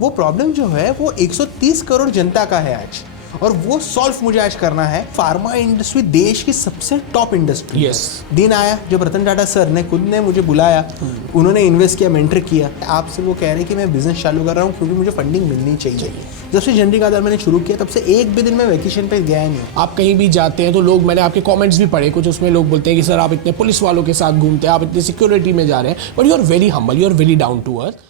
वो प्रॉब्लम जो है वो 130 करोड़ जनता का है आज, और वो सॉल्व मुझे आज करना है। फार्मा इंडस्ट्री देश की सबसे टॉप इंडस्ट्री Yes. है। दिन आया जब रतन टाटा सर ने खुद ने मुझे बुलाया, उन्होंने इन्वेस्ट किया, मेंटर किया। आपसे वो कह रहे हैं कि मैं बिजनेस चालू कर रहा हूँ क्योंकि मुझे फंडिंग मिलनी चाहिए। जब से जनरिक आधार मैंने शुरू किया तब से एक भी दिन में वैकेशन पे गया नहीं। आप कहीं भी जाते हैं तो लोग, मैंने आपके कमेंट्स भी पढ़े कुछ, उसमें लोग बोलते हैं कि सर आप इतने पुलिस वालों के साथ घूमते हैं, आप इतनी सिक्योरिटी में जा रहे हैं, but you are very humble, you are very down to earth.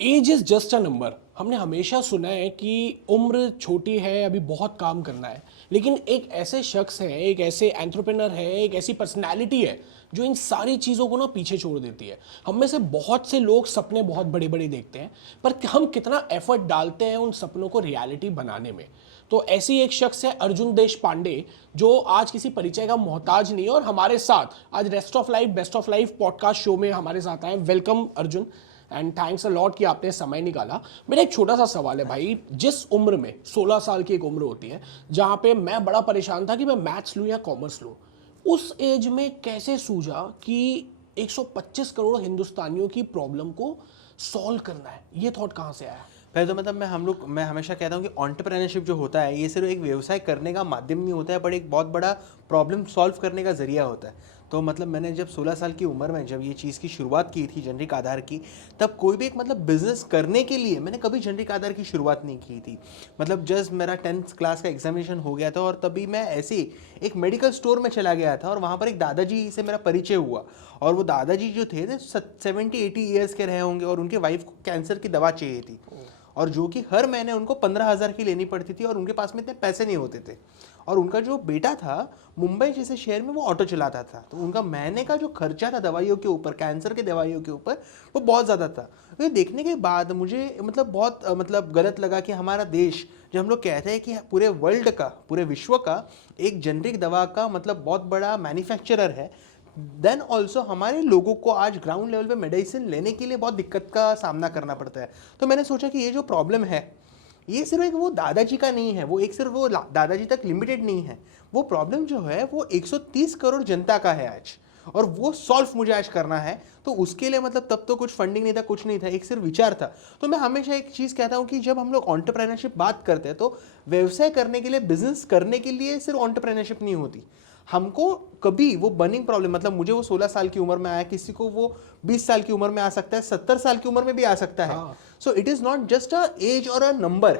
Age is just a number. हमने हमेशा सुना है कि उम्र छोटी है, अभी बहुत काम करना है, लेकिन एक ऐसे शख्स है, एक ऐसे एंटरप्रेन्योर है, एक ऐसी पर्सनालिटी है जो इन सारी चीज़ों को ना पीछे छोड़ देती है। हम में से बहुत से लोग सपने बहुत बड़े बड़े देखते हैं, पर हम कितना एफर्ट डालते हैं उन सपनों को रियलिटी बनाने में। तो ऐसी एक शख्स है अर्जुन देश पांडे, जो आज किसी परिचय का मोहताज नहीं है, और हमारे साथ आज rest of life best of life podcast show में हमारे साथ आए। Welcome Arjun, and thanks a lot कि आपने समय निकाला। मेरा एक छोटा सा सवाल है भाई, जिस उम्र में 16 साल की एक उम्र होती है जहाँ पे मैं बड़ा परेशान था कि मैं मैथ्स लूँ या कॉमर्स लूँ, उस एज में कैसे सूझा कि 125 करोड़ हिंदुस्तानियों की प्रॉब्लम को सॉल्व करना है? ये थॉट कहाँ से आया? पहले तो मतलब मैं हमेशा कहता हूँ कि एंटरप्रेन्योरशिप जो होता है ये सिर्फ एक व्यवसाय करने का माध्यम नहीं होता है, बट एक बहुत बड़ा प्रॉब्लम सॉल्व करने का जरिया होता है। तो मतलब मैंने जब 16 साल की उम्र में जब ये चीज़ की शुरुआत की थी जनरिक आधार की, तब कोई भी एक मतलब बिजनेस करने के लिए मैंने कभी जनरिक आधार की शुरुआत नहीं की थी। मतलब जस्ट मेरा 10th क्लास का एग्जामिनेशन हो गया था और तभी मैं ऐसे एक मेडिकल स्टोर में चला गया था और वहाँ पर एक दादाजी से मेरा परिचय हुआ। और वो दादाजी जो थे 70-80 ईयर्स के रहे होंगे और उनके वाइफ को कैंसर की दवा चाहिए थी, और जो कि हर महीने उनको 15,000 की लेनी पड़ती थी और उनके पास में इतने पैसे नहीं होते थे। और उनका जो बेटा था मुंबई जैसे शहर में वो ऑटो चलाता था, तो उनका महीने का जो खर्चा था दवाइयों के ऊपर, कैंसर के दवाइयों के ऊपर, वो बहुत ज़्यादा था। ये देखने के बाद मुझे मतलब बहुत मतलब गलत लगा कि हमारा देश, जो हम लोग कहते हैं कि पूरे वर्ल्ड का, पूरे विश्व का एक जेनरिक दवा का मतलब बहुत बड़ा मैन्युफैक्चरर है, देन ऑल्सो हमारे लोगों को आज ग्राउंड लेवल पे मेडिसिन लेने के लिए बहुत दिक्कत का सामना करना पड़ता है। तो मैंने सोचा कि ये जो प्रॉब्लम है ये सिर्फ एक वो दादाजी का नहीं है, वो एक सिर्फ वो दादाजी तक लिमिटेड नहीं है। वो प्रॉब्लम जो है वो 130 करोड़ जनता का है आज, और वो सॉल्व मुझे आज करना है। तो उसके लिए मतलब तब तो कुछ फंडिंग नहीं था, कुछ नहीं था, एक सिर्फ विचार था। तो मैं हमेशा एक चीज़ कहता हूँ कि जब हम लोग एंटरप्रेन्योरशिप बात करते हैं तो व्यवसाय करने के लिए, बिजनेस करने के लिए सिर्फ एंटरप्रेन्योरशिप नहीं होती। हमको कभी वो बर्निंग प्रॉब्लम, मतलब मुझे वो 16 साल की उम्र में आया, किसी को वो 20 साल की उम्र में आ सकता है, 70 साल की उम्र में भी आ सकता है। So it is not just a age or a number,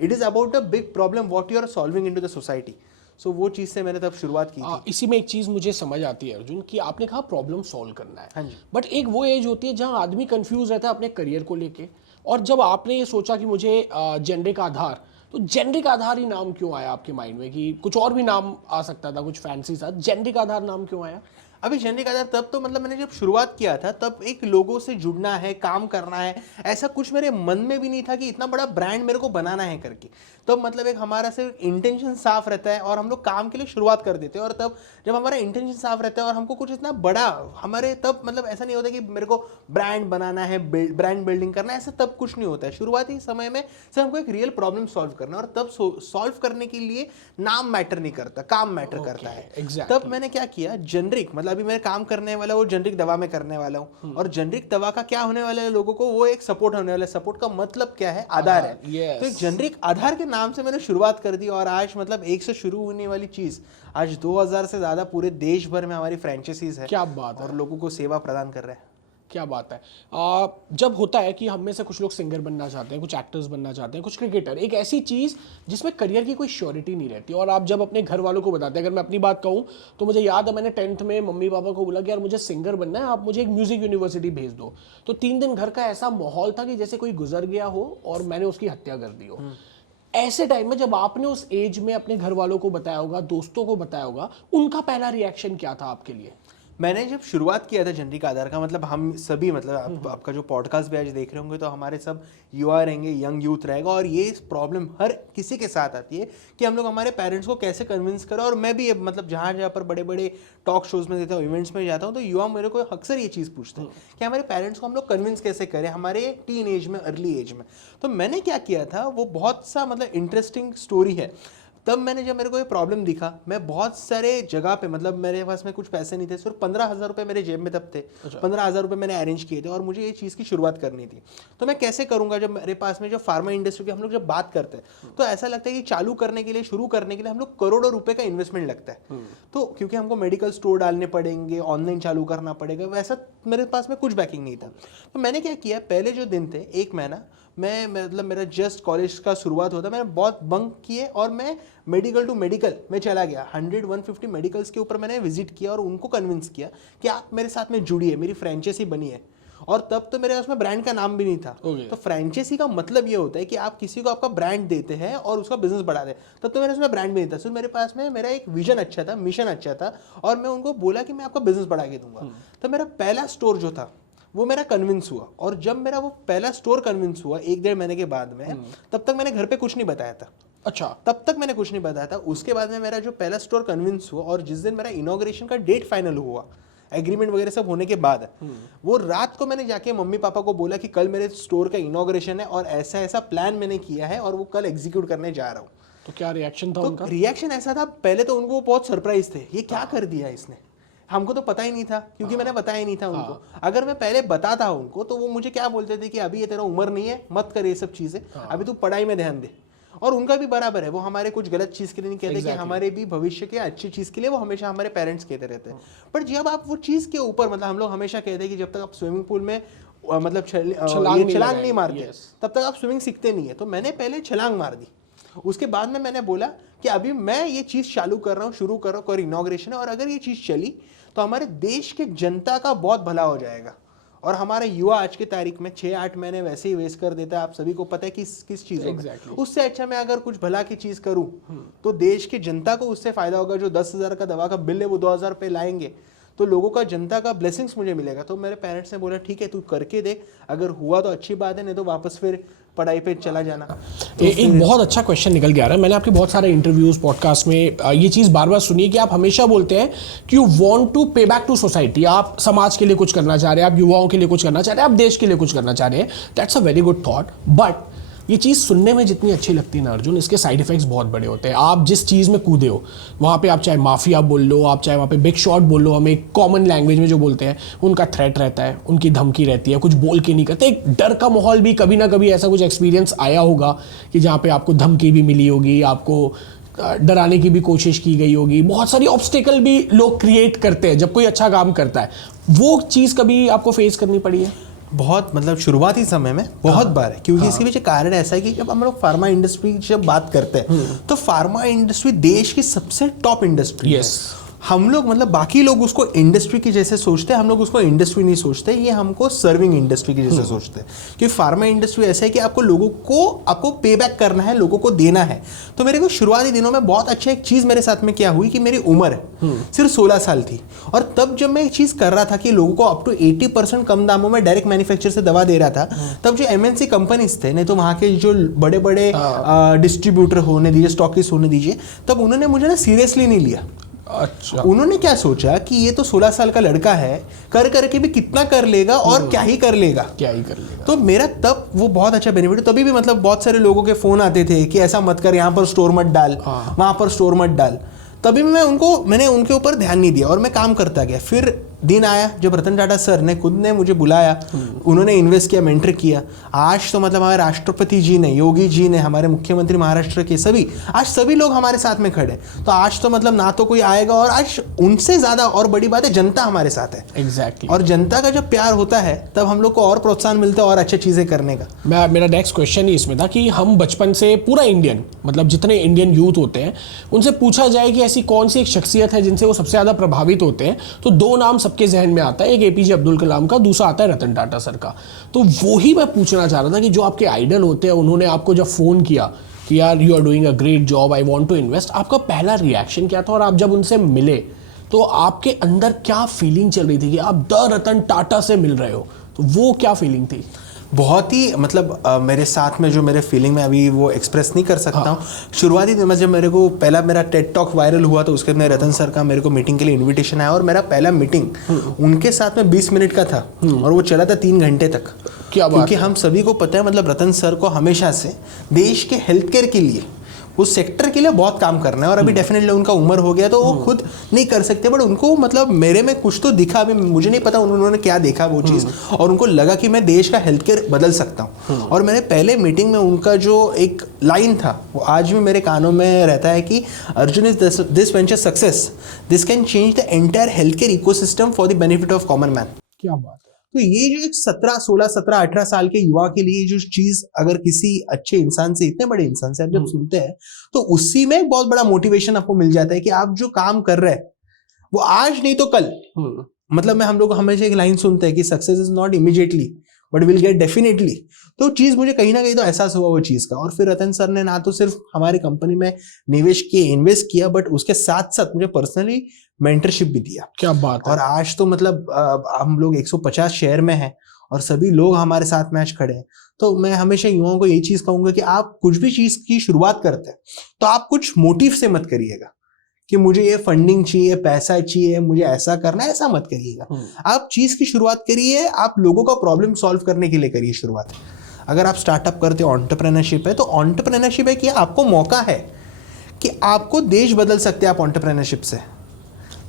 it is about a big problem what you are solving into the society. So वो चीज़ से मैंने तब शुरुआत की थी। इसी में एक चीज़ मुझे समझ आती है अर्जुन, कि आपने कहा प्रॉब्लम सॉल्व करना है, हाँ जी। बट एक वो एज होती है जहां आदमी कंफ्यूज रहता है अपने करियर को लेके। और जब आपने ये सोचा कि मुझे जेनरिक आधार, तो जेनरिक आधार ही नाम क्यों आया आपके माइंड में? कि कुछ और भी नाम आ सकता था, कुछ फैंसी सा, जेनरिक आधार नाम क्यों आया? अभी जनरिक आधार तब तो मतलब मैंने जब शुरुआत किया था तब एक लोगों से जुड़ना है, काम करना है, ऐसा कुछ मेरे मन में भी नहीं था कि इतना बड़ा ब्रांड मेरे को बनाना है करके। तब मतलब एक हमारा सिर्फ इंटेंशन साफ रहता है और हम लोग काम के लिए शुरुआत कर देते हैं। और तब जब हमारा इंटेंशन साफ रहता है और हमको कुछ इतना बड़ा हमारे, तब मतलब ऐसा नहीं होता कि मेरे को ब्रांड बनाना है, ब्रांड बिल्डिंग करना है, ऐसा तब कुछ नहीं होता है। शुरुआती समय में सिर्फ हमको एक रियल प्रॉब्लम सॉल्व करना है, और तब सॉल्व करने के लिए नाम मैटर नहीं करता, काम मैटर करता है। exactly. तब मैंने क्या किया, जनरिक मतलब अभी मैं काम करने वाला वो जनरिक दवा में करने वाला हूँ, और जनरिक दवा का क्या होने वाला है लोगों को, वो एक सपोर्ट होने वाला है। सपोर्ट का मतलब क्या है? आधार है। yes. तो एक जनरिक आधार के नाम से मैंने शुरुआत कर दी, और आज मतलब एक से शुरू होने वाली चीज आज 2000 से ज्यादा पूरे देश भर में हमारी फ्रेंचाइजीज है। क्या बात है, और लोगों को सेवा प्रदान कर रहे हैं। क्या बात है। जब होता है कि हम में से कुछ लोग सिंगर बनना चाहते हैं, कुछ एक्टर्स बनना चाहते हैं, कुछ क्रिकेटर, एक ऐसी चीज़ जिसमें करियर की कोई श्योरिटी नहीं रहती, और आप जब अपने घर वालों को बताते हैं, अगर मैं अपनी बात कहूँ तो मुझे याद है मैंने 10th में मम्मी पापा को बोला कि यार मुझे सिंगर बनना है, आप मुझे एक म्यूजिक यूनिवर्सिटी भेज दो। तो 3 दिन घर का ऐसा माहौल था कि जैसे कोई गुजर गया हो और मैंने उसकी हत्या कर दी हो। ऐसे टाइम में जब आपने उस एज में अपने घर वालों को बताया होगा, दोस्तों को बताया होगा, उनका पहला रिएक्शन क्या था आपके लिए? मैंने जब शुरुआत किया था जनरिक आधार का, मतलब हम सभी, मतलब आपका जो पॉडकास्ट भी आज देख रहे होंगे तो हमारे सब युवा रहेंगे, यंग यूथ रहेगा, और ये प्रॉब्लम हर किसी के साथ आती है कि हम लोग हमारे पेरेंट्स को कैसे कन्विंस करें। और मैं भी मतलब जहाँ जहाँ पर बड़े बड़े टॉक शोज में देता हूँ, इवेंट्स में जाता हूँ, तो युवा मेरे को अक्सर ये चीज़ पूछते हैं कि हमारे पेरेंट्स को हम लोग कन्विंस कैसे करें हमारे टीन एज में, अर्ली एज में। तो मैंने क्या किया था, वो बहुत सा मतलब इंटरेस्टिंग स्टोरी है। तब मैंने, जब मेरे को ये प्रॉब्लम दिखा, मैं बहुत सारे जगह पे, मतलब मेरे पास में कुछ पैसे नहीं थे, सिर्फ 15,000 रुपये मेरे जेब में तब थे। 15,000 रुपये मैंने अरेंज किए थे और मुझे ये चीज़ की शुरुआत करनी थी। तो मैं कैसे करूँगा, जब मेरे पास में जो फार्मा इंडस्ट्री की हम लोग जब बात करते हैं तो ऐसा लगता है कि चालू करने के लिए, शुरू करने के लिए हम लोग करोड़ों रुपये का इन्वेस्टमेंट लगता है। तो क्योंकि हमको मेडिकल स्टोर डालने पड़ेंगे, ऑनलाइन चालू करना पड़ेगा, वैसा मेरे पास में कुछ बैकिंग नहीं था। तो मैंने क्या किया, पहले जो दिन थे, एक महीना मैं, मतलब मेरा जस्ट कॉलेज का शुरुआत होता, मैंने बहुत बंक किए और मैं मेडिकल टू मेडिकल में चला गया। 100-150 मेडिकल्स के ऊपर मैंने विजिट किया और उनको कन्विंस किया कि आप मेरे साथ में जुड़िए, मेरी फ्रेंचाइजी बनी है। और तब तो मेरे उसमें ब्रांड का नाम भी नहीं था। तो फ्रेंचाइजी का मतलब ये होता है कि आप किसी को आपका ब्रांड देते हैं और उसका बिजनेस बढ़ाते हैं। तब तो मेरे उसमें ब्रांड भी नहीं था, सिर्फ मेरे पास में मेरा एक विजन अच्छा था, मिशन अच्छा था, और मैं उनको बोला कि मैं आपका बिजनेस बढ़ा के दूंगा। तो मेरा पहला स्टोर जो था वो मेरा कन्विंस हुआ, और जब मेरा वो पहला स्टोर कन्विंस हुआ 1-1.5 महीने के बाद में, तब तक मैंने घर पे कुछ नहीं बताया था। अच्छा, तब तक मैंने कुछ नहीं बताया था। उसके बाद में मेरा जो पहला स्टोर कन्विंस हुआ, और जिस दिन मेरा इनॉग्रेशन का डेट फाइनल हुआ, एग्रीमेंट वगैरह सब होने के बाद, वो रात को मैंने जाके मम्मी पापा को बोला कि कल मेरे स्टोर का इनॉग्रेशन है और ऐसा ऐसा प्लान मैंने किया है और वो कल एग्जीक्यूट करने जा रहा हूँ। तो क्या रिएक्शन था तो उनका? रिएक्शन ऐसा था, पहले तो उनको बहुत सरप्राइज थे, ये क्या कर दिया इसने, हमको तो पता ही नहीं था, क्योंकि मैंने बताया ही नहीं था उनको। अगर मैं पहले बताता उनको तो वो मुझे क्या बोलते थे कि अभी ये तेरा उम्र नहीं है, मत कर ये सब चीजें, अभी तू पढ़ाई में ध्यान दे। और उनका भी बराबर है, वो हमारे कुछ गलत चीज के लिए नहीं कहते, कि हमारे भी भविष्य के अच्छी चीज के लिए वो हमेशा हमारे पेरेंट्स कहते रहते हैं। पर जब आप वो चीज के ऊपर, मतलब हम लोग हमेशा कहते हैं कि जब तक आप स्विमिंग पूल में मतलब छलांग नहीं मारते तब तक आप स्विमिंग सीखते नहीं है। तो मैंने पहले छलांग मार दी, उसके बाद में मैंने बोला कि अभी मैं ये चीज़ चालू कर रहा हूँ, शुरू कर रहा हूँ, इनॉग्रेशन है, और अगर ये चीज़ चली तो हमारे देश के जनता का बहुत भला हो जाएगा। और हमारा युवा आज की तारीख में 6-8 महीने वैसे ही वेस्ट कर देता है, आप सभी को पता है किस चीज़ों में। उससे अच्छा मैं अगर कुछ भला की चीज़ करूँ तो देश की जनता को उससे फ़ायदा होगा। जो 10,000 का दवा का बिल है वो 2,000 रुपये लाएंगे, तो लोगों का, जनता का ब्लेसिंग्स मुझे मिलेगा। तो मेरे पेरेंट्स ने बोला ठीक है तू करके देख, अगर हुआ तो अच्छी बात है, नहीं तो वापस फिर पढ़ाई पे चला जाना। तो एक बहुत अच्छा क्वेश्चन निकल के आ रहा है। मैंने आपके बहुत सारे इंटरव्यूज, पॉडकास्ट में ये चीज़ बार बार सुनी कि आप हमेशा बोलते हैं कि यू वांट टू पे बैक टू सोसाइटी। आप समाज के लिए कुछ करना चाह रहे हैं, आप युवाओं के लिए कुछ करना चाह रहे हैं, आप देश के लिए कुछ करना चाह रहे हैं। That's a very good thought. But ये चीज़ सुनने में जितनी अच्छी लगती है ना अर्जुन, इसके साइड इफेक्ट्स बहुत बड़े होते हैं। आप जिस चीज़ में कूदे हो वहाँ पे, आप चाहे माफिया बोल लो, आप चाहे वहाँ पे बिग शॉट बोल लो, हम एक कॉमन लैंग्वेज में जो बोलते हैं, उनका थ्रेट रहता है, उनकी धमकी रहती है, कुछ बोल के नहीं करते, एक डर का माहौल भी। कभी ना कभी ऐसा कुछ एक्सपीरियंस आया होगा कि जहाँ पे आपको धमकी भी मिली होगी, आपको डराने की भी कोशिश की गई होगी, बहुत सारी ऑब्स्टेकल भी लोग क्रिएट करते हैं जब कोई अच्छा काम करता है। वो चीज़ कभी आपको फेस करनी पड़ी है? बहुत, मतलब शुरुआती समय में बहुत बार है, क्योंकि इसके पीछे कारण ऐसा है कि जब हम लोग फार्मा इंडस्ट्री की जब बात करते हैं तो फार्मा इंडस्ट्री देश की सबसे टॉप इंडस्ट्री है। हम लोग, मतलब बाकी लोग उसको इंडस्ट्री की जैसे सोचते हैं, हम लोग उसको इंडस्ट्री नहीं सोचते, ये हमको सर्विंग इंडस्ट्री की जैसे सोचते हैं। क्योंकि फार्मा इंडस्ट्री ऐसा है कि आपको लोगों को, आपको पे बैक करना है, लोगों को देना है। तो मेरे को शुरुआती दिनों में बहुत अच्छा एक चीज़ मेरे साथ में क्या हुई कि मेरी उम्र सिर्फ 16 साल थी, और तब जब मैं एक चीज़ कर रहा था कि लोगों को अप टू 80% कम दामों में डायरेक्ट मैन्युफैक्चर से दवा दे रहा था, तब जो MNC कंपनीज थे, नहीं तो वहाँ के जो बड़े बड़े डिस्ट्रीब्यूटर होने दीजिए, स्टॉकिस्ट होने दीजिए, तब उन्होंने मुझे ना सीरियसली नहीं लिया। अच्छा, उन्होंने क्या सोचा कि ये तो 16 साल का लड़का है, कर करके भी कितना कर लेगा और क्या ही कर लेगा। तो मेरा तब वो बहुत अच्छा बेनिफिट। तभी भी मतलब बहुत सारे लोगों के फोन आते थे कि ऐसा मत कर, यहाँ पर स्टोर मत डाल, वहां पर स्टोर मत डाल। तभी मैंने उनके ऊपर ध्यान नहीं दिया और मैं काम करता गया। फिर दिन आया जब रतन टाटा सर ने खुद ने मुझे बुलाया, उन्होंने इन्वेस्ट किया, मेंटर किया। आज तो मतलब हमारे राष्ट्रपति जी ने, योगी जी ने, हमारे मुख्यमंत्री महाराष्ट्र के सभी, आज सभी लोग हमारे साथ में खड़े। तो आज तो मतलब ना तो कोई आएगा, और आज उनसे ज्यादा और बड़ी बात है जनता हमारे साथ है। एग्जैक्टली। और जनता का जब प्यार होता है तब हम लोग को और प्रोत्साहन मिलता है और अच्छी चीजें करने का। मेरा नेक्स्ट क्वेश्चन ही इसमें था कि हम बचपन से पूरा इंडियन, मतलब जितने इंडियन यूथ होते हैं, उनसे पूछा जाए कि ऐसी कौन सी एक शख्सियत है जिनसे वो सबसे ज्यादा प्रभावित होते हैं, तो 2 नाम सबके जहन में आता है। एक APJ अब्दुल कलाम का, दूसरा आता है रतन टाटा सर का। तो वो ही मैं पूछना चाह रहा था कि जो आपके आइडल होते हैं, उन्होंने आपको जब फोन किया कि यार you are doing a great job, I want to invest, आपका पहला रिएक्शन क्या था? और आप जब उनसे मिले तो आपके अंदर क्या फीलिंग चल रही थी कि आप द रतन टाटा से मिल रहे हो, तो वो क्या फीलिंग थी? बहुत ही मतलब मेरे साथ में जो मेरे फीलिंग में अभी वो एक्सप्रेस नहीं कर सकता हूँ। शुरुआती दिन में जब मेरे को पहला मेरा टेड टॉक वायरल हुआ तो उसके बाद रतन सर का मेरे को मीटिंग के लिए इनविटेशन आया और मेरा पहला मीटिंग उनके साथ में 20 मिनट का था और वो चला था 3 घंटे तक। क्या बात? क्योंकि हम सभी को पता है मतलब रतन सर को हमेशा से देश के हेल्थ केयर के लिए, उस सेक्टर के लिए बहुत काम करना है और अभी डेफिनेटली उनका उम्र हो गया तो वो खुद नहीं कर सकते, बट उनको मतलब मेरे में कुछ तो दिखा, अभी मुझे नहीं पता उन्होंने क्या देखा वो चीज़, और उनको लगा कि मैं देश का हेल्थ केयर बदल सकता हूँ। और मैंने पहले मीटिंग में उनका जो एक लाइन था वो आज भी मेरे कानों में रहता है कि Arjun is this venture success, this can change the entire health care ecosystem for the benefit of common man. क्या बात? तो ये जो एक 17 साल के युवा के लिए जो चीज अगर किसी अच्छे इंसान से, इतने बड़े इंसान से आप जब सुनते हैं तो उसी में एक बहुत बड़ा मोटिवेशन आपको मिल जाता है कि आप जो काम कर रहे हैं वो आज नहीं तो कल, मतलब हम लोग हमेशा एक लाइन सुनते हैं कि success is not immediately but will get definitely. तो चीज मुझे कहीं ना कहीं तो एहसास हुआ वो चीज का। और फिर रतन सर ने ना तो सिर्फ हमारी कंपनी में निवेश किए, इन्वेस्ट किया, बट उसके साथ साथ मुझे पर्सनली मेंटरशिप भी दिया। क्या बात है? और आज तो मतलब हम लोग 150 शहर में हैं और सभी लोग हमारे साथ में आज खड़े हैं। तो मैं हमेशा युवाओं को यही चीज कहूंगा कि आप कुछ भी चीज की शुरुआत करते हैं तो आप कुछ मोटिव से मत करिएगा कि मुझे ये फंडिंग चाहिए, पैसा चाहिए, मुझे ऐसा करना है, ऐसा मत करिएगा। आप चीज की शुरुआत करिए, आप लोगों का प्रॉब्लम सॉल्व करने के लिए करिए शुरुआत। अगर आप स्टार्टअप करते हो, एंटरप्रेन्योरशिप है, तो एंटरप्रेन्योरशिप है कि आपको मौका है कि आपको देश बदल सकते हैं आप एंटरप्रेन्योरशिप से।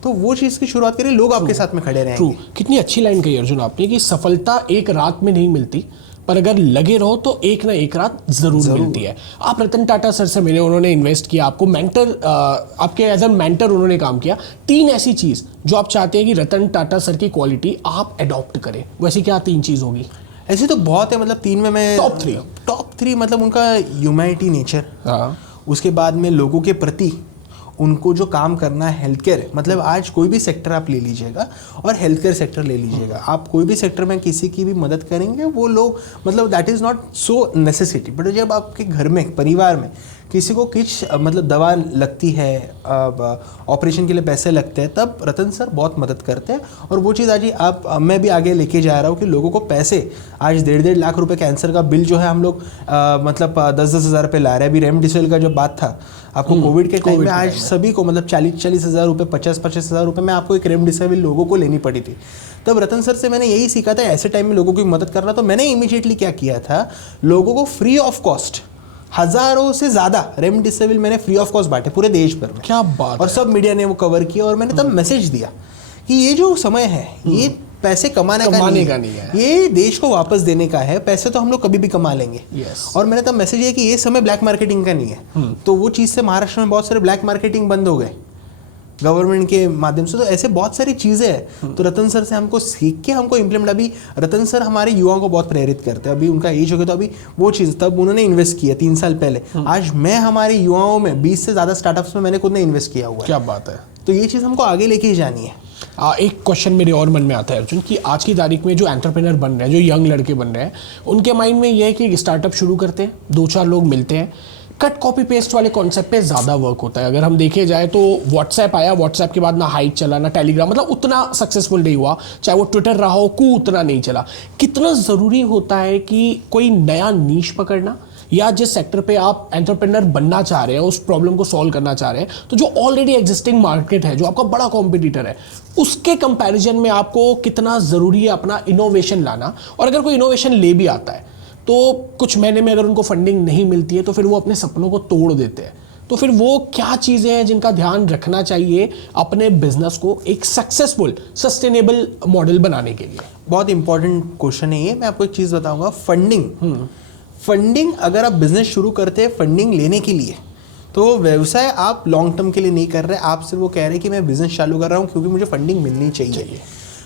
तो वो चीज़ की शुरुआत करिए, लोग आपके साथ में खड़े रहेंगे। ट्रू। कितनी अच्छी लाइन कही अर्जुन आपने कि सफलता एक रात में नहीं मिलती, पर अगर लगे रहो तो एक ना एक रात जरूर मिलती है। आप रतन टाटा सर से मिले, उन्होंने इन्वेस्ट किया, आपको मेंटर, आपके एज अ मेंटर उन्होंने काम किया। 3 ऐसी चीज़ जो आप चाहते हैं कि रतन टाटा सर की क्वालिटी आप अडॉप्ट करें, वैसी क्या 3 चीज़ होगी? ऐसे तो बहुत है, मतलब 3 में मैं टॉप 3 मतलब उनका ह्यूमैनिटी नेचर, उसके बाद में लोगों के प्रति उनको जो काम करना है हेल्थ केयर, मतलब आज कोई भी सेक्टर आप ले लीजिएगा और हेल्थ केयर सेक्टर ले लीजिएगा, आप कोई भी सेक्टर में किसी की भी मदद करेंगे वो लोग मतलब that is not so necessity, but जब आपके घर में परिवार में किसी को कुछ मतलब दवा लगती है, ऑपरेशन के लिए पैसे लगते हैं, तब रतन सर बहुत मदद करते हैं। और वो चीज़ आज ही मैं भी आगे लेके जा रहा हूँ कि लोगों को पैसे आज 1.5 लाख रुपए कैंसर का बिल जो है हम लोग मतलब 10-10 हज़ार रुपये ला रहे हैं। अभी रेमडेसिविर का जब बात था आपको कोविड के टाइम में, आज सभी को मतलब 40-40 हज़ार रुपये, 50-50 हज़ार रुपये में आपको एक रेमडेसिविर लोगों को लेनी पड़ी थी। तब रतन सर से मैंने यही सीखा था ऐसे टाइम में लोगों की मदद करना। तो मैंने इमीडिएटली क्या किया था, लोगों को फ्री ऑफ कॉस्ट हज़ारों से ज़्यादा रेमडेसिविर मैंने फ्री ऑफ कॉस्ट बांटे पूरे देश भर में। क्या बात! और सब मीडिया ने वो कवर किया और मैंने तब मैसेज दिया कि ये जो समय है ये पैसे कमाने का नहीं है, ये देश को वापस देने का है। पैसे तो हम लोग कभी भी कमा लेंगे। और मैंने तब मैसेज दिया कि ये समय ब्लैक मार्केटिंग का नहीं है। तो वो चीज़ से महाराष्ट्र में बहुत सारे ब्लैक मार्केटिंग बंद हो गए गवर्नमेंट के माध्यम से। तो ऐसे बहुत सारी चीज़ें हैं। तो रतन सर से हमको सीख के हमको इम्प्लीमेंट, अभी रतन सर हमारे युवाओं को बहुत प्रेरित करते हैं। अभी उनका एज हो गया तो अभी वो चीज़ तब उन्होंने इन्वेस्ट किया 3 साल पहले। आज मैं हमारे युवाओं में 20 से ज़्यादा स्टार्टअप्स में मैंने खुद ने इन्वेस्ट किया हुआ है। क्या बात है! तो ये चीज़ हमको आगे लेके ही जानी है। एक क्वेश्चन मेरे और मन में आता है अर्जुन कि आज की तारीख में जो एंटरप्रेनर बन रहे हैं, जो यंग लड़के बन रहे हैं, उनके माइंड में ये है कि स्टार्टअप शुरू करते हैं, 2-4 लोग मिलते हैं, कट कॉपी पेस्ट वाले कॉन्सेप्ट पे ज़्यादा वर्क होता है। अगर हम देखे जाए तो व्हाट्सएप आया, व्हाट्सएप के बाद ना हाइट चला, ना टेलीग्राम, मतलब उतना सक्सेसफुल नहीं हुआ। चाहे वो ट्विटर रहा हो, उतना नहीं चला। कितना ज़रूरी होता है कि कोई नया नीश पकड़ना, या जिस सेक्टर पे आप एंटरप्रेन्योर बनना चाह रहे हैं, उस प्रॉब्लम को सॉल्व करना चाह रहे हैं, तो जो ऑलरेडी एग्जिस्टिंग मार्केट है, जो आपका बड़ा कॉम्पिटिटर है, उसके कंपैरिजन में आपको कितना ज़रूरी है अपना इनोवेशन लाना। और अगर कोई इनोवेशन ले भी आता है तो कुछ महीने में अगर उनको फंडिंग नहीं मिलती है तो फिर वो अपने सपनों को तोड़ देते हैं। तो फिर वो क्या चीज़ें हैं जिनका ध्यान रखना चाहिए अपने बिजनेस को एक सक्सेसफुल सस्टेनेबल मॉडल बनाने के लिए? बहुत इंपॉर्टेंट क्वेश्चन है ये। मैं आपको एक चीज़ बताऊंगा, फंडिंग अगर आप बिजनेस शुरू करते हैं फंडिंग लेने के लिए, तो व्यवसाय आप लॉन्ग टर्म के लिए नहीं कर रहे, आप सिर्फ वो कह रहे हैं कि मैं बिजनेस चालू कर रहा हूँ क्योंकि मुझे फंडिंग मिलनी चाहिए।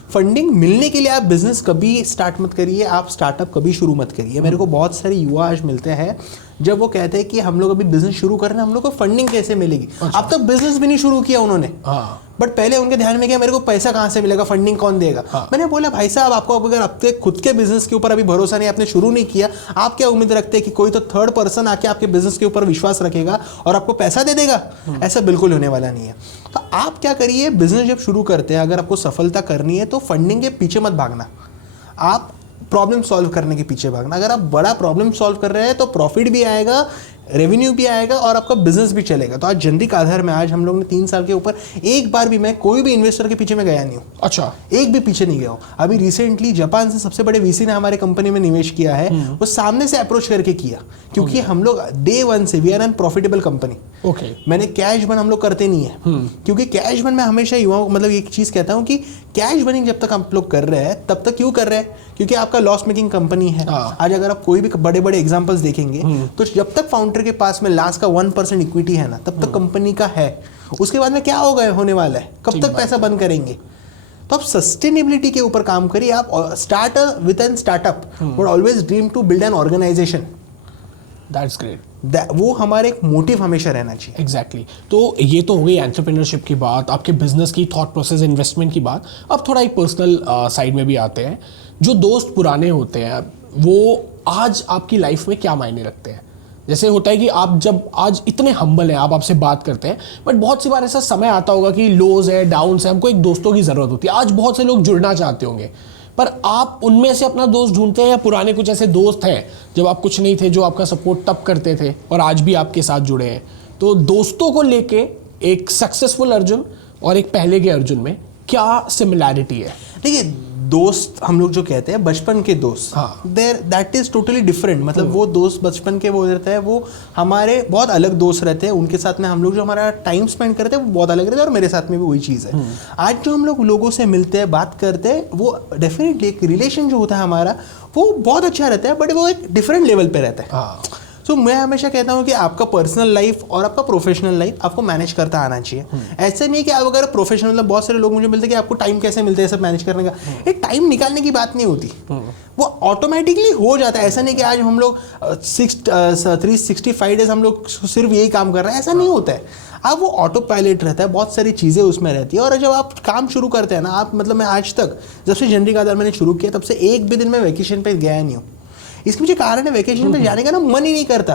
फंडिंग मिलने के लिए आप बिजनेस कभी स्टार्ट मत करिए, आप स्टार्टअप कभी शुरू मत करिए। मेरे को बहुत सारे युवा आज मिलते हैं जब वो कहते हैं कि हम लोग अभी बिजनेस शुरू कर रहे हैं, हम लोग को फंडिंग कैसे मिलेगी। अब तक बिजनेस भी नहीं शुरू किया उन्होंने, बट पहले उनके ध्यान में क्या, मेरे को पैसा कहाँ से मिलेगा, फंडिंग कौन देगा। मैंने बोला भाई साहब, आपको अगर आपके खुद के बिजनेस के ऊपर अभी भरोसा नहीं, आपने शुरू नहीं किया, आप क्या उम्मीद रखते हैं कि कोई तो थर्ड पर्सन आके आपके बिजनेस के ऊपर विश्वास रखेगा और आपको पैसा दे देगा? ऐसा बिल्कुल होने वाला नहीं है। तो आप क्या करिए, बिजनेस जब शुरू करते हैं, अगर आपको सफलता करनी है तो फंडिंग के पीछे मत भागना, आप प्रॉब्लम सॉल्व करने के पीछे भागना। अगर आप बड़ा प्रॉब्लम सॉल्व कर रहे हैं तो प्रॉफिट भी आएगा, रेवेन्यू भी आएगा और आपका बिजनेस भी चलेगा। तो आज जंदी का आधार में आज हम लोग ने 3 साल के ऊपर एक बार भी मैं कोई भी इन्वेस्टर के पीछे में गया नहीं हूँ। अच्छा, एक भी पीछे नहीं गया हूँ। अभी रिसेंटली जापान से सबसे बड़े वीसी ने हमारे कंपनी में निवेश किया है, वो सामने से अप्रोच करके किया, क्योंकि हम लोग डे 1 से we are an profitable company. Okay, मैंने कैश बर्न हम लोग करते नहीं है, क्योंकि कैश बर्न मैं हमेशा युवाओं को मतलब एक चीज कहता हूँ कि कैश बर्निंग जब तक आप लोग कर रहे हैं तब तक क्यों कर रहे हैं, क्योंकि आपका लॉस मेकिंग कंपनी है। आज अगर आप कोई भी बड़े बड़े एग्जांपल्स देखेंगे तो जब तक फाउंडर के पास में लास्ट का 1% इक्विटी है ना, तब तक कंपनी का है। उसके बाद में क्या होगा, होने वाला है, कब तक पैसा बंद करेंगे। तो आप सस्टेनेबिलिटी के ऊपर काम करिए। आप start with an startup but always dream to build an organisation. That's great. वो हमारे एक मोटिव हमेशा रहना चाहिए। एग्जैक्टली तो ये तो हो गई एंटरप्रेन्योरशिप की बात, आपके बिजनेस की, थॉट प्रोसेस, इन्वेस्टमेंट की बात। अब थोड़ा एक पर्सनल साइड में भी आते हैं। जो दोस्त पुराने होते हैं वो आज आपकी लाइफ में क्या मायने रखते हैं? जैसे होता है कि आप जब आज इतने हम्बल हैं, आप आपसे बात करते हैं, बट बहुत सी बार ऐसा समय आता होगा कि लोज है, डाउन्स है, हमको एक दोस्तों की ज़रूरत होती है। आज बहुत से लोग जुड़ना चाहते होंगे, पर आप उनमें से अपना दोस्त ढूंढते हैं या पुराने कुछ ऐसे दोस्त हैं जब आप कुछ नहीं थे, जो आपका सपोर्ट तब करते थे और आज भी आपके साथ जुड़े हैं? तो दोस्तों को लेके एक सक्सेसफुल अर्जुन और एक पहले के अर्जुन में क्या सिमिलैरिटी है? देखिए, दोस्त हम लोग जो कहते हैं बचपन के दोस्त, there that is totally different. मतलब वो दोस्त बचपन के वो रहते हैं, वो हमारे बहुत अलग दोस्त रहते हैं। उनके साथ में हम लोग जो हमारा टाइम स्पेंड करते हैं वो बहुत अलग रहता है, और मेरे साथ में भी वही चीज़ है। आज जो हम लोग लोगों से मिलते हैं, बात करते हैं, वो डेफिनेटली एक रिलेशन जो होता है हमारा वो बहुत अच्छा रहता है, बट वो एक डिफरेंट लेवल पे रहता है। तो मैं हमेशा कहता हूँ कि आपका पर्सनल लाइफ और आपका प्रोफेशनल लाइफ आपको मैनेज करता आना चाहिए। ऐसे नहीं कि आप अगर प्रोफेशनल, मतलब बहुत सारे लोग मुझे मिलते हैं कि आपको टाइम कैसे मिलता है सब मैनेज करने का। ये टाइम निकालने की बात नहीं होती, वो ऑटोमेटिकली हो जाता है। ऐसा नहीं कि आज हम लोग 365 डेज हम लोग सिर्फ यही काम कर रहे हैं, ऐसा नहीं होता है। अब वो ऑटो पायलट रहता है, बहुत सारी चीज़ें उसमें रहती है। और जब आप काम शुरू करते हैं ना, आप मतलब मैं आज तक जब से जंडी का आधार मैंने शुरू किया तब से एक भी दिन मैं वैकेशन पे गया नहीं हूँ। इसके पीछे कारण है, वैकेशन पे जाने का ना मन ही नहीं करता,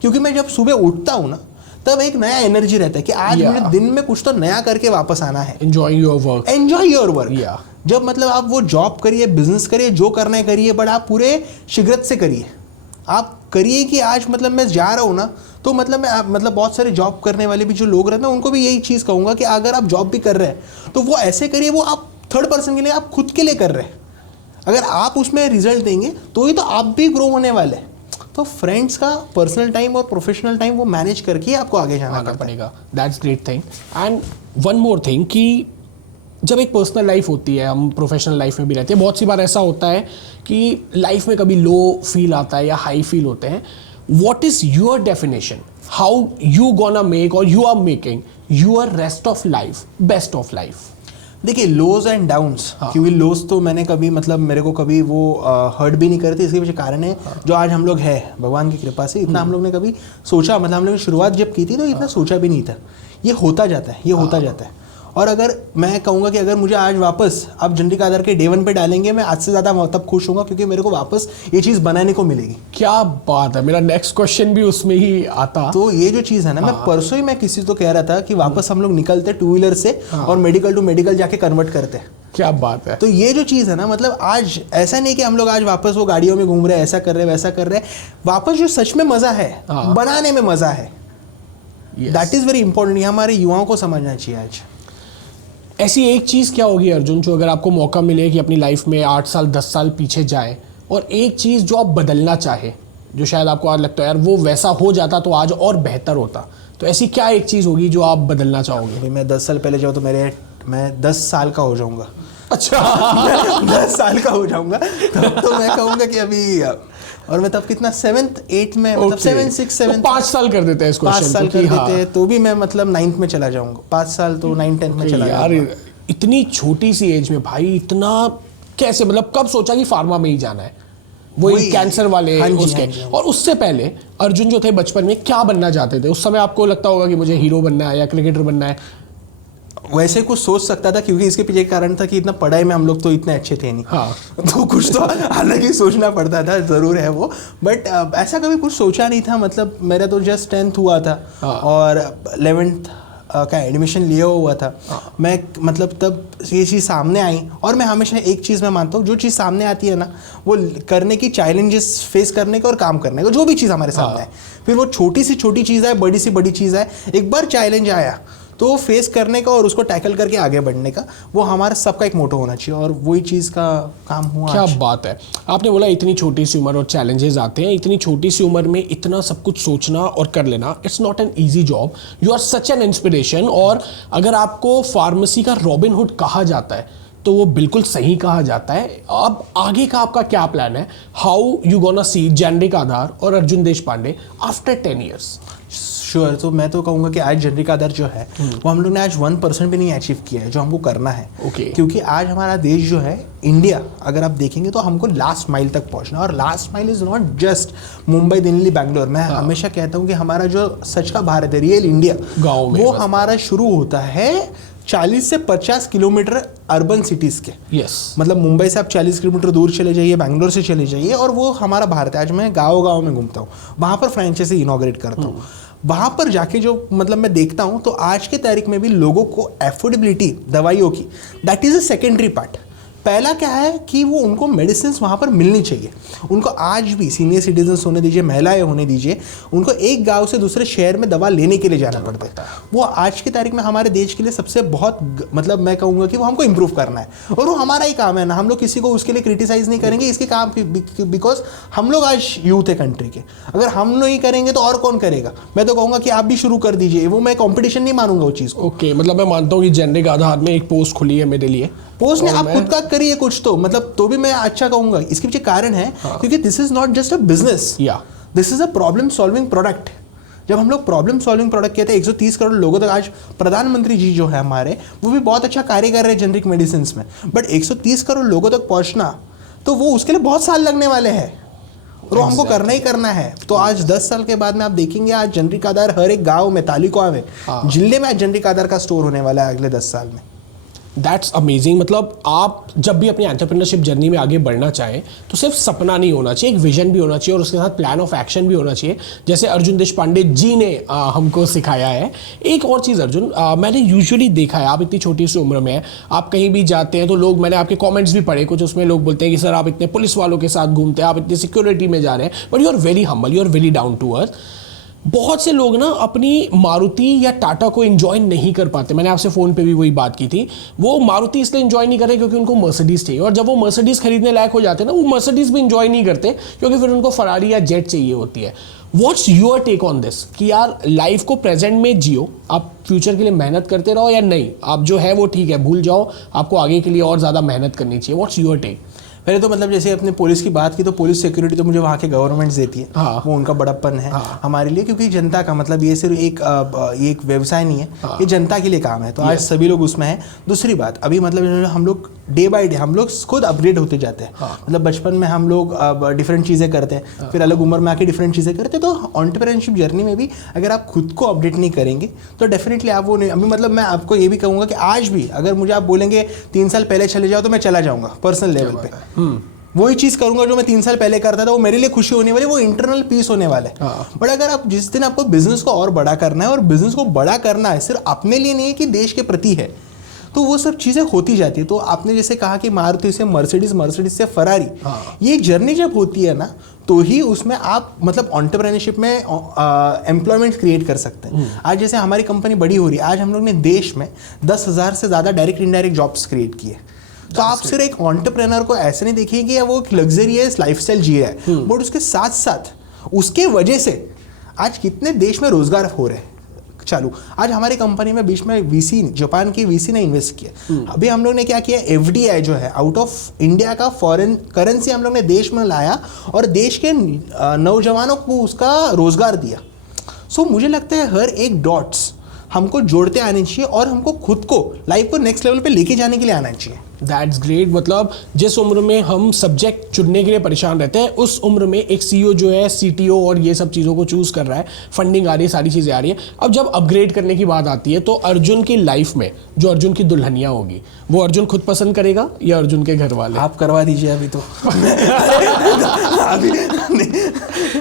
क्योंकि मैं जब सुबह उठता हूँ ना तब एक नया एनर्जी रहता है कि आज मुझे दिन में कुछ तो नया करके वापस आना है। Enjoy your work, enjoy your work. जब मतलब आप वो जॉब करिए, बिजनेस करिए, जो करना है करिए, बट आप पूरे शिगरत से करिए। आप करिए कि आज मतलब मैं जा रहा हूँ ना, तो मतलब मैं मतलब बहुत सारे जॉब करने वाले भी जो लोग रहते हैं उनको भी यही चीज़ कहूँगा कि अगर आप जॉब भी कर रहे हैं तो वो ऐसे करिए, वो आप थर्ड पर्सन के लिए, आप खुद के लिए कर रहे हैं। अगर आप उसमें रिजल्ट देंगे तो ही तो आप भी ग्रो होने वाले हैं। तो फ्रेंड्स का पर्सनल टाइम और प्रोफेशनल टाइम वो मैनेज करके आपको आगे जाना पड़ेगा। That's great thing. And one more thing कि जब एक पर्सनल लाइफ होती है, हम प्रोफेशनल लाइफ में भी रहते हैं, बहुत सी बार ऐसा होता है कि लाइफ में कभी लो फील आता है या हाई फील होते हैं। What is your definition, how you gonna make or you are making your rest of life best of life? देखिए, लोज एंड डाउन्स, क्योंकि लोज तो मैंने कभी मतलब मेरे को कभी वो हर्ट भी नहीं करते। इसके पीछे कारण है जो आज हम लोग है भगवान की कृपा से, इतना हम लोग ने कभी सोचा, मतलब हम लोग शुरुआत जब की थी तो इतना सोचा भी नहीं था। ये होता जाता है, ये होता जाता है। और अगर मैं कहूँगा कि अगर मुझे आज वापस आप जंडी का आधार के डे 1 पे डालेंगे, मैं आज से ज़्यादा तब खुश होऊंगा, क्योंकि मेरे को वापस ये चीज़ बनाने को मिलेगी। क्या बात है, मेरा नेक्स्ट क्वेश्चन भी उसमें ही आता। तो ये जो चीज़ है ना, मैं परसों ही मैं किसी तो कह रहा था कि वापस हम लोग निकलते 2 व्हीलर से और मेडिकल टू मेडिकल जाके कन्वर्ट करते। क्या बात है। तो ये जो चीज़ है ना, मतलब आज ऐसा नहीं कि हम लोग आज वापस वो गाड़ियों में घूम रहे हैं, ऐसा कर रहे हैं, वैसा कर रहे हैं। वापस जो सच में मज़ा है, बनाने में मज़ा है, दैट इज़ वेरी इंपॉर्टेंट। ये हमारे युवाओं को समझना चाहिए। आज ऐसी एक चीज़ क्या होगी अर्जुन, जो अगर आपको मौका मिले कि अपनी लाइफ में 8 साल 10 साल पीछे जाए, और एक चीज़ जो आप बदलना चाहे, जो शायद आपको आज लगता है यार वो वैसा हो जाता तो आज और बेहतर होता, तो ऐसी क्या एक चीज़ होगी जो आप बदलना चाहोगे? अभी मैं 10 साल पहले जाऊँ तो मैं 10 साल का हो जाऊँगा। अच्छा 10 साल का हो जाऊँगा तो मैं कहूँगा कि अभी, और मैं तब कितना 7th 8th में, मतलब 7 6 7 5 साल कर देते हैं इसको, 5 साल कर देते हैं तो भी मैं मतलब 9th में चला जाऊँगा। 5 साल तो 9 10th में चला यार जाऊँगा। इतनी छोटी सी एज में भाई, इतना कैसे, मतलब कब सोचा कि फार्मा में ही जाना है? वही कैंसर वाले हाँ जी, उसके। हाँ जी। और उससे पहले अर्जुन जो थे बचपन में क्या बनना चाहते थे उस समय? आपको लगता होगा कि मुझे हीरो बनना है या क्रिकेटर बनना है? वैसे कुछ सोच सकता था, क्योंकि इसके पीछे कारण था कि इतना पढ़ाई में हम लोग तो इतने अच्छे थे नहीं। हाँ। तो कुछ तो अलग ही सोचना पड़ता था, ज़रूर है वो। बट ऐसा कभी कुछ सोचा नहीं था। मतलब मेरा तो जस्ट 10th हुआ था और 11th का एडमिशन लिया हुआ था। मैं मतलब तब ये चीज़ सामने आई, और मैं हमेशा एक चीज़ मैं मानता हूँ, जो चीज़ सामने आती है ना, वो करने की, चैलेंजेस फेस करने का और काम करने का, जो भी चीज़ हमारे सामने आए, फिर वो छोटी सी छोटी चीज़ है, बड़ी सी बड़ी चीज़ है, एक बार चैलेंज आया तो फेस करने का और उसको टैकल करके आगे बढ़ने का, वो हमारा सबका एक मोटो होना चाहिए, और वही चीज़ का काम हुआ। क्या बात है। आपने बोला इतनी छोटी सी उम्र और चैलेंजेस आते हैं, इतनी छोटी सी उम्र में इतना सब कुछ सोचना और कर लेना, it's not an easy job. You are such an inspiration. और अगर आपको फार्मेसी का रॉबिन हुड कहा जाता है तो वो बिल्कुल सही कहा जाता है। अब आगे का आपका क्या प्लान है? How you gonna see Generic Aadhaar और Arjun Deshpande after 10 years? Sure. तो मैं तो कहूँगा कि आज जेनरिक आधार जो है वो हम लोग ने आज 1% भी नहीं अचीव किया है जो हमको करना है। क्योंकि आज हमारा देश जो है इंडिया, अगर आप देखेंगे तो हमको लास्ट माइल तक पहुँचना, और last mile is not just Mumbai, Delhi, Bangalore. मैं हमेशा कहता हूँ कि हमारा जो सच का भारत है, रियल इंडिया, वो हमारा शुरू होता है 40 से 50 किलोमीटर अर्बन सिटीज़ के। मतलब मुंबई से आप 40 किलोमीटर दूर चले जाइए, बैंगलोर से चले जाइए, और वो हमारा भारत है। आज मैं गाँव में घूमता हूँ, वहाँ पर फ्रेंचाइजी इनॉग्रेट करता हूँ, वहाँ पर जाके जो मतलब मैं देखता हूँ, तो आज के तारीख में भी लोगों को एफोर्डेबिलिटी दवाइयों की, that is a secondary part. पहला क्या है कि वो उनको मेडिसिन वहाँ पर मिलनी चाहिए। उनको आज भी सीनियर सिटीजन्स होने दीजिए, महिलाएं होने दीजिए, उनको एक गांव से दूसरे शहर में दवा लेने के लिए जाना पड़ता है। वो आज की तारीख में हमारे देश के लिए सबसे बहुत मतलब मैं कहूँगा कि वो हमको इम्प्रूव करना है, और वो हमारा ही काम है ना। हम लोग किसी को उसके लिए क्रिटिसाइज नहीं करेंगे, इसके काम बिकॉज हम लोग आज यूथ है कंट्री के। अगर हम नहीं करेंगे तो और कौन करेगा? मैं तो कहूँगा कि आप भी शुरू कर दीजिए। वो मैं कॉम्पिटिशन नहीं मानूंगा वो चीज़ को। ओके, मतलब मैं मानता हूँ कि जेनरिक आधार में एक पोस्ट खुली है मेरे लिए। पोस्ट ने आप खुद का करिए कुछ तो, मतलब तो भी मैं अच्छा कहूंगा। इसके पीछे कारण है क्योंकि this is not just a business, this is a problem solving product. जब हम लोग प्रॉब्लम सॉल्विंग प्रोडक्ट कहते हैं, 130 करोड़ लोगों तक आज प्रधानमंत्री जी जो है हमारे, वो भी बहुत अच्छा कार्य कर रहे हैं जेनरिक मेडिसिन में, बट 130 करोड़ लोगों तक पहुंचना, तो वो उसके लिए बहुत साल लगने वाले हैं, और वो हमको करना ही करना है। तो आज 10 साल के बाद में आप देखेंगे आज जेनरिक आधार हर एक गाँव में, तालुका में, जिले में आज जेनरिक आधार का स्टोर होने वाला है अगले 10 साल में। That's amazing. मतलब आप जब भी अपनी एंटरप्रेन्योरशिप जर्नी में आगे बढ़ना चाहें तो सिर्फ सपना नहीं होना चाहिए, एक विजन भी होना चाहिए, और उसके साथ प्लान ऑफ एक्शन भी होना चाहिए, जैसे अर्जुन देशपांडे जी ने हमको सिखाया है। एक और चीज़ अर्जुन, मैंने यूजुअली देखा है, आप इतनी छोटी सी उम्र में हैं, आप कहीं भी जाते हैं तो लोग, मैंने आपके कॉमेंट्स भी पढ़े कुछ, उसमें लोग बोलते हैं कि सर आप इतने पुलिस वालों के साथ घूमते हैं, आप इतनी सिक्योरिटी में जा रहे हैं, but you are very humble, you are very down to earth. बहुत से लोग ना अपनी मारुति या टाटा को एंजॉय नहीं कर पाते। मैंने आपसे फ़ोन पे भी वही बात की थी। वो मारुति इसलिए एंजॉय नहीं कर रहे क्योंकि उनको मर्सिडीज़ चाहिए, और जब वो मर्सिडीज़ खरीदने लायक हो जाते हैं ना, वो मर्सिडीज़ भी एंजॉय नहीं करते क्योंकि फिर उनको फरारी या जेट चाहिए होती है। What's your take on this कि यार लाइफ को प्रेजेंट में जियो, आप फ्यूचर के लिए मेहनत करते रहो, या नहीं आप जो है वो ठीक है भूल जाओ, आपको आगे के लिए और ज़्यादा मेहनत करनी चाहिए? What's your take? पहले तो मतलब जैसे अपने पुलिस की बात की, तो पुलिस सिक्योरिटी तो मुझे वहाँ के गवर्नमेंट देती है, वो उनका बड़प्पन है हमारे लिए, क्योंकि जनता का मतलब ये सिर्फ एक व्यवसाय नहीं है, ये जनता के लिए काम है, तो आज सभी लोग उसमें हैं। दूसरी बात, अभी मतलब हम लोग डे बाय डे हम लोग खुद अपग्रेड होते जाते हैं। मतलब बचपन में हम लोग डिफरेंट चीज़ें करते हैं, फिर अलग उम्र में आके डिफरेंट चीज़ें करते हैं। तो एंटरप्रेन्योरशिप जर्नी में भी अगर आप खुद को अपडेट नहीं करेंगे तो डेफिनेटली आप वो नहीं। अभी मतलब मैं आपको ये भी कहूँगा कि आज भी अगर मुझे आप बोलेंगे 3 साल पहले चले जाओ, तो मैं चला जाऊँगा पर्सनल लेवल पे, वही चीज़ करूंगा जो मैं 3 साल पहले करता था। वो मेरे लिए खुशी होने वाली, वो इंटरनल पीस होने वाला है। बट अगर आप जिस दिन आपको बिजनेस को और बड़ा करना है, और बिजनेस को बड़ा करना है सिर्फ अपने लिए नहीं है कि देश के प्रति है, तो वो सब चीज़ें होती जाती है। तो आपने जैसे कहा कि मारुति से मर्सिडीज, मर्सिडीज से फरारी, ये जर्नी जब होती है ना, तो ही उसमें आप मतलब एंटरप्रेन्योरशिप में एम्प्लॉयमेंट क्रिएट कर सकते हैं। आज जैसे हमारी कंपनी बड़ी हो रही है, आज हम लोग ने देश में 10,000 से ज़्यादा डायरेक्ट इनडायरेक्ट जॉब्स क्रिएट किए। तो आप सिर्फ एक एंटरप्रेन्योर को ऐसे नहीं देखिए कि वो एक लग्जरियस लाइफस्टाइल जी रहा है, बट उसके साथ साथ उसके वजह से आज कितने देश में रोजगार हो रहे हैं चालू। आज हमारी कंपनी में बीच में वीसी, जापान की वीसी ने इन्वेस्ट किया। अभी हम लोग ने क्या किया, एफडीआई जो है आउट ऑफ इंडिया का फॉरेन करेंसी हम लोग ने देश में लाया, और देश के नौजवानों को उसका रोजगार दिया। सो मुझे लगता है हर एक डॉट्स हमको जोड़ते आने चाहिए और हमको खुद को लाइफ को नेक्स्ट लेवल पे लेके जाने के लिए आना चाहिए। That's great. मतलब जिस उम्र में हम सब्जेक्ट चुनने के लिए परेशान रहते हैं, उस उम्र में एक सीईओ जो है सीटीओ और ये सब चीज़ों को चूज कर रहा है, फंडिंग आ रही है, सारी चीज़ें आ रही है। अब जब अपग्रेड करने की बात आती है तो अर्जुन की लाइफ में जो अर्जुन की दुल्हनिया होगी वो अर्जुन खुद पसंद करेगा या अर्जुन के घर वाले? आप करवा दीजिए अभी तो।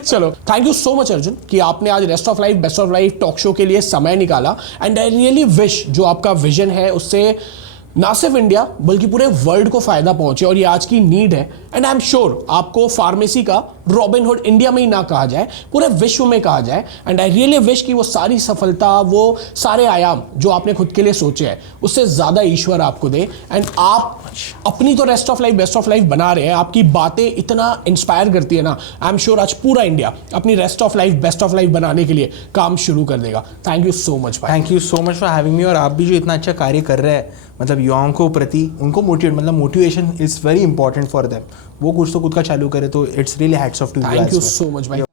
चलो, thank you so much Arjun कि आपने आज rest of life best of life talk show के लिए समय निकाला। एंड आई रियली विश जो आपका विजन है उससे ना सिर्फ इंडिया बल्कि पूरे वर्ल्ड को फायदा पहुंचे, और ये आज की नीड है। एंड आई एम श्योर आपको फार्मेसी का रॉबिनहुड इंडिया में ही ना कहा जाए, पूरे विश्व में कहा जाए। एंड आई रियली विश कि वो सारी सफलता, वो सारे आयाम जो आपने खुद के लिए सोचे हैं उससे ज्यादा ईश्वर आपको दे। एंड आप अपनी तो rest of life best of life बना रहे हैं, आपकी बातें इतना इंस्पायर करती है ना, आई एम श्योर आज पूरा इंडिया अपनी rest of life best of life बनाने के लिए काम शुरू कर देगा। थैंक यू सो मच भाई। Thank you so much for having me. और आप भी जो इतना अच्छा कार्य कर रहे हैं, मतलब युवाओं को प्रति उनको motivation is very important for them. वो कुछ तो खुद का चालू करे तो it's really hats off to you. Thank you so much भाई।